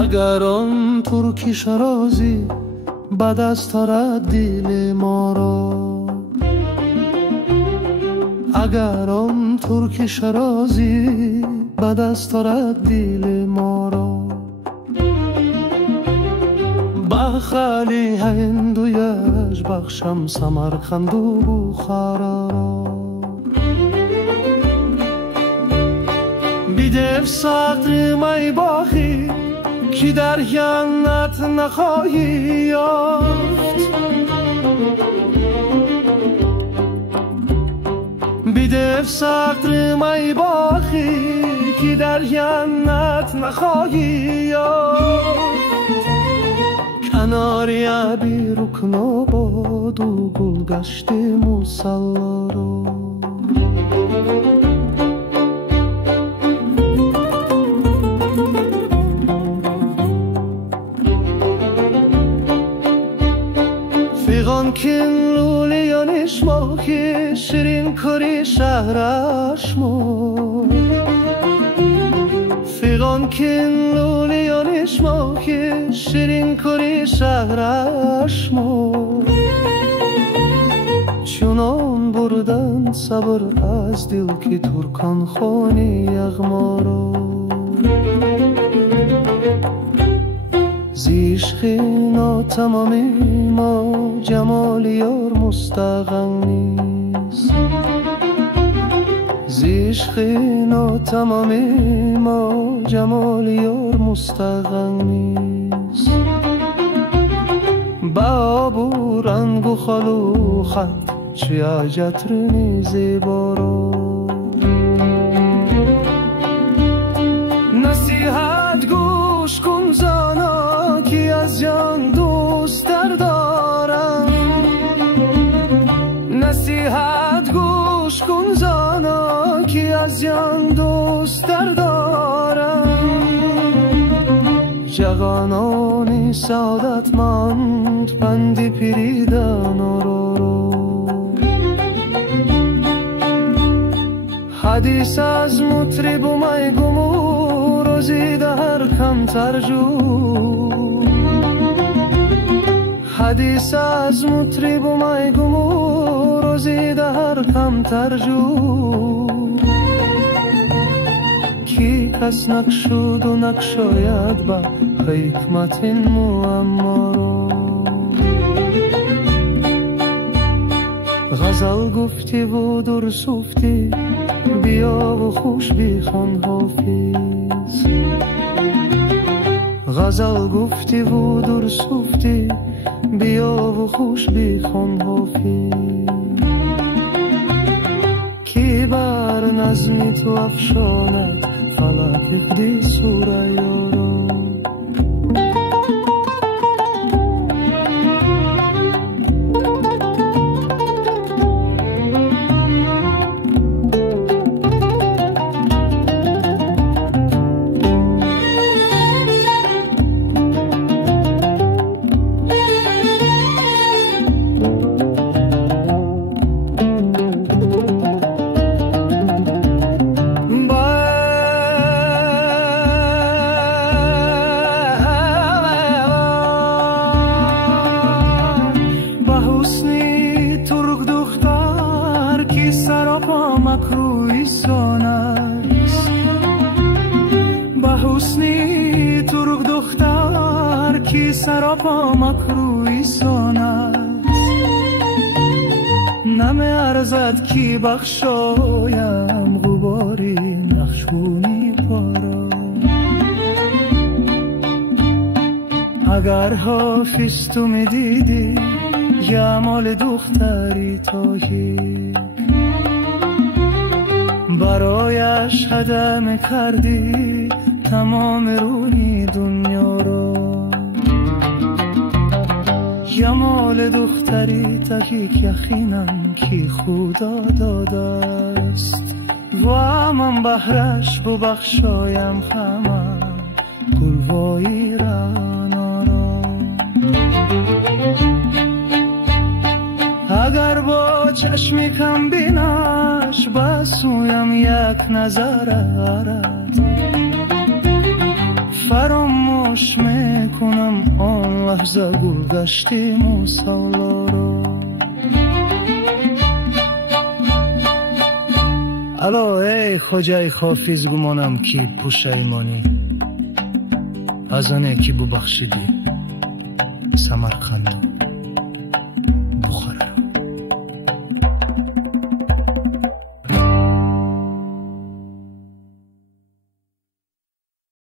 اگر آن ترکی شرازی بد از ترد دل ما را، اگر آن ترکی شرازی بد از ترد دل ما را، بخلی هندویش بخشم سمرقند و بخارا را. بیدف سقر می باخی که در جنت نخواهی یافت، بیدف سقر می باخی که در جنت نخواهی یافت، کناری عبی رکن آباد و گل گشت مصلا را. فیغان کن لولیانش ما که شیرین کاری شهرش ما، فیغان کن لولیانش ما که شیرین کاری شهرش ما، چونان بردن صبر از دل که ترکان خانی یغما را. زیشق ناتمامی ما جمال یار مستغن نیست، زیشق ناتمامی ما جمال یار مستغن نیست، با آب و رنگ و خال و خط چه عجب رنی زیبا را. نصیحت گوش کن زانا که از جان دوست دارم، نصیحت گوش کن زانا که از جان دوست دارم، جوانانی سعادتمند پندی پیریدن رو. حدیث از مطرب و میگم و روزی در کمتر جو، حدیث از مطرب و میگم و روزی در کمتر جو، کی کس نکشود و نکشاید با حکمت معما را. غزل گفتی و در صفتی بیا و خوش بیخوان حافظ، غزل گفتی و در صفتی بیا و خوش بیخوان حافظ، کی بر نظمی تو افشاند فلک دی سوره یارا. سراپا مکروی سانست، نمی ارزد کی بخشایم غباری نخشونی پارا. اگر حافظ تو می دیدی جمال دختری تا یک برایش هدم کردی تمام روی دنیا را. جمال دختری تحقیق یقینم کی خدا داده است و من بهرش ببخشایم همه گلوایی رانا را. اگر با چشمی کم بینش بسویم یک نظر آرد فراموش میکنم آن لحظه گل گشتی موسولا را. الو ای خوجای خافیز گمانم کی پوشیمانی از آنه کی ببخشیدی سمرقند.